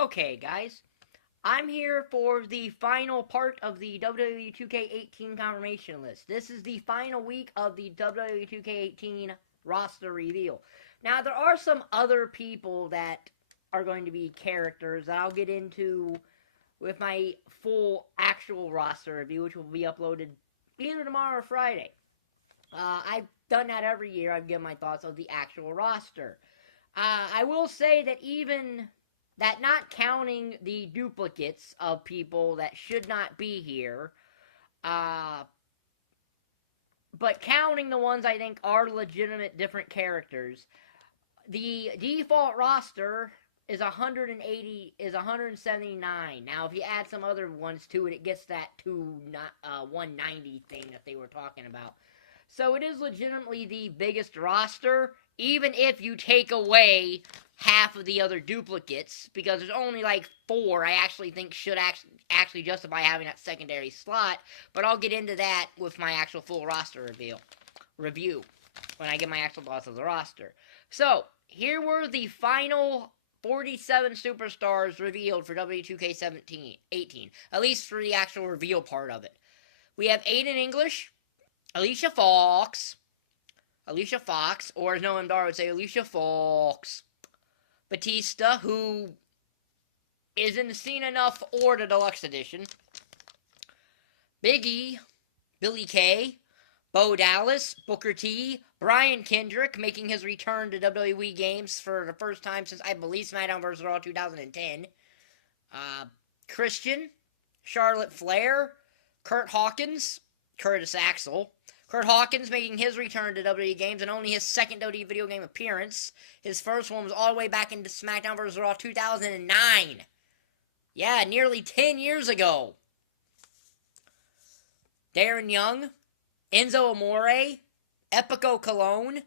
Okay, guys, I'm here for the final part of the WWE2K18 confirmation list. This is the final week of the WWE2K18 roster reveal. Now, there are some other people that are going to be characters that I'll get into with my full actual roster review, which will be uploaded either tomorrow or Friday. I've done that every year. I've given my thoughts of the actual roster. I will say that even that, not counting the duplicates of people that should not be here, but counting the ones I think are legitimate different characters, the default roster is 179. Now, if you add some other ones to it, it gets that to 190 thing that they were talking about. So it is legitimately the biggest roster, even if you take away half of the other duplicates, because there's only like 4 I actually think should actually justify having that secondary slot, but I'll get into that with my actual full roster review when I get my actual thoughts of the roster. So, here were the final 47 superstars revealed for W2K18, at least for the actual reveal part of it. We have Aiden English, Alicia Fox, or as Noam Dar would say, Alicia Fox, Batista, who is in the Scene Enough or the Deluxe Edition, Big E, Billy Kay, Bo Dallas, Booker T, Brian Kendrick, making his return to WWE games for the first time since, I believe, SmackDown vs. Raw 2010, Christian, Charlotte Flair, Kurt Hawkins, Curtis Axel, Kurt Hawkins making his return to WWE games and only his second WWE video game appearance. His first one was all the way back into SmackDown vs. Raw 2009. Yeah, nearly 10 years ago. Darren Young, Enzo Amore, Epico Cologne,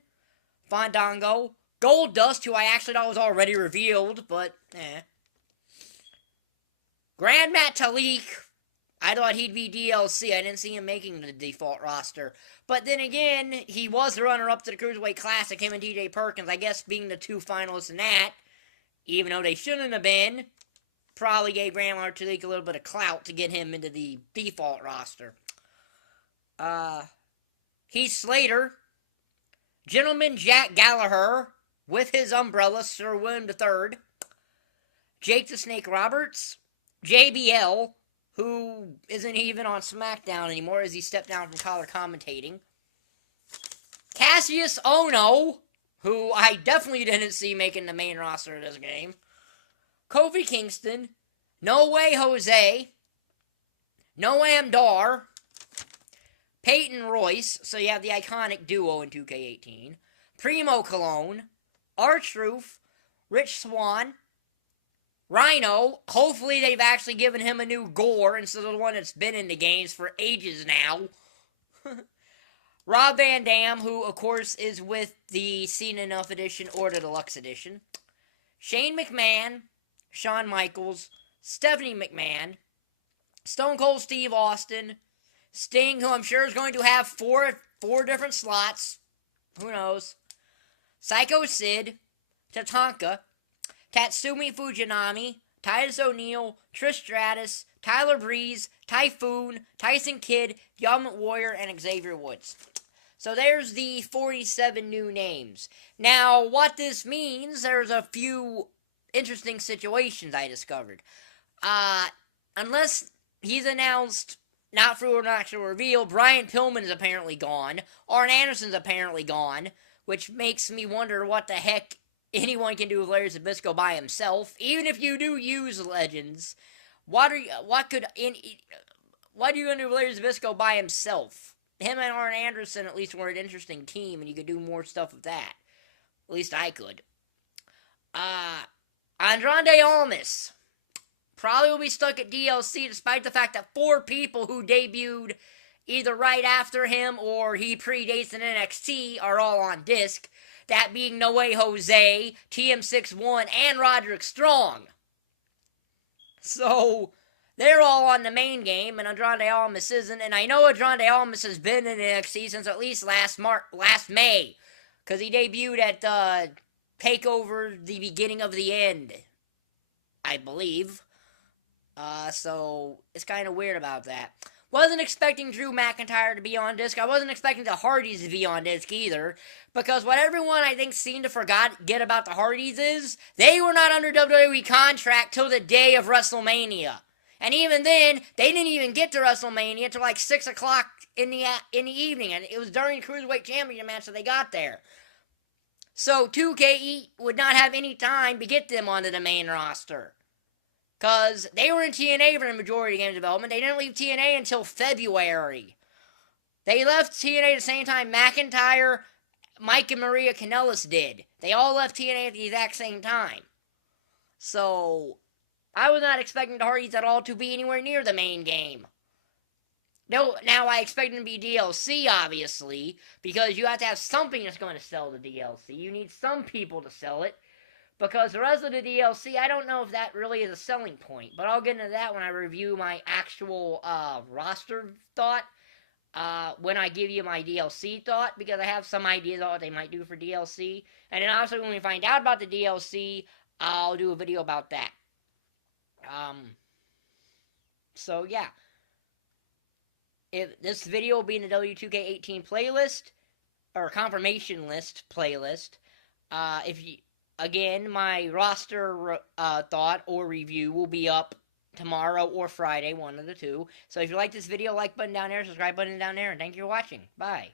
Fandango, Goldust, who I actually thought was already revealed, but Grand Metalik. I thought he'd be DLC. I didn't see him making the default roster. But then again, he was the runner-up to the Cruiserweight Classic, him and TJ Perkins, I guess being the 2 finalists in that, even though they shouldn't have been, probably gave Grand Metalik a little bit of clout to get him into the default roster. Heath Slater, Gentleman Jack Gallagher, with his umbrella, Sir William III, Jake the Snake Roberts, JBL, who isn't even on SmackDown anymore as he stepped down from color commentating, Cassius Ohno, who I definitely didn't see making the main roster of this game, Kofi Kingston, No Way Jose, Noam Dar, Peyton Royce, so you have the iconic duo in 2K18, Primo Cologne, R-Truth, Rich Swann, Rhino, hopefully they've actually given him a new gore instead of the one that's been in the games for ages now. Rob Van Dam, who of course is with the Scene Enough edition or the Deluxe edition. Shane McMahon, Shawn Michaels, Stephanie McMahon, Stone Cold Steve Austin, Sting, who I'm sure is going to have four different slots. Who knows? Psycho Sid, Tatanka, Tatsumi Fujinami, Titus O'Neil, Trish Stratus, Tyler Breeze, Typhoon, Tyson Kidd, the Ultimate Warrior, and Xavier Woods. So there's the 47 new names. Now, what this means, there's a few interesting situations I discovered. Unless he's announced, not through an actual reveal, Brian Pillman is apparently gone. Arn Anderson's apparently gone, which makes me wonder what the heck anyone can do with Larry Zbyszko by himself. Even if you do use legends, what are you going to do with Larry Zbyszko by himself? Him and Arn Anderson at least were an interesting team, and you could do more stuff with that. At least I could. Andrade Almas probably will be stuck at DLC, despite the fact that 4 people who debuted either right after him or he predates in NXT are all on disc. That being No Way Jose, TM61, and Roderick Strong. So, they're all on the main game, and Andrade Almas isn't. And I know Andrade Almas has been in NXT since at least last May. Because he debuted at TakeOver the beginning of the end. I believe. So it's kind of weird about that. Wasn't expecting Drew McIntyre to be on disc. I wasn't expecting the Hardys to be on disc either. Because what everyone, I think, seemed to forget about the Hardys is they were not under WWE contract till the day of WrestleMania. And even then, they didn't even get to WrestleMania till like 6 o'clock in the evening. And it was during the Cruiserweight Championship match that they got there. So 2K would not have any time to get them onto the main roster. Because they were in TNA for the majority of game development. They didn't leave TNA until February. They left TNA at the same time McIntyre, Mike, and Maria Kanellis did. They all left TNA at the exact same time. So, I was not expecting the Hardys at all to be anywhere near the main game. No, now I expect them to be DLC, obviously, because you have to have something that's going to sell the DLC. You need some people to sell it. Because the rest of the DLC, I don't know if that really is a selling point. But I'll get into that when I review my actual roster thought. When I give you my DLC thought. Because I have some ideas on what they might do for DLC. And then also when we find out about the DLC, I'll do a video about that. So yeah. If this video will be in the W2K18 playlist. Or confirmation list playlist. If you... Again, my roster thought or review will be up tomorrow or Friday, one of the two. So if you like this video, like button down there, subscribe button down there, and thank you for watching. Bye.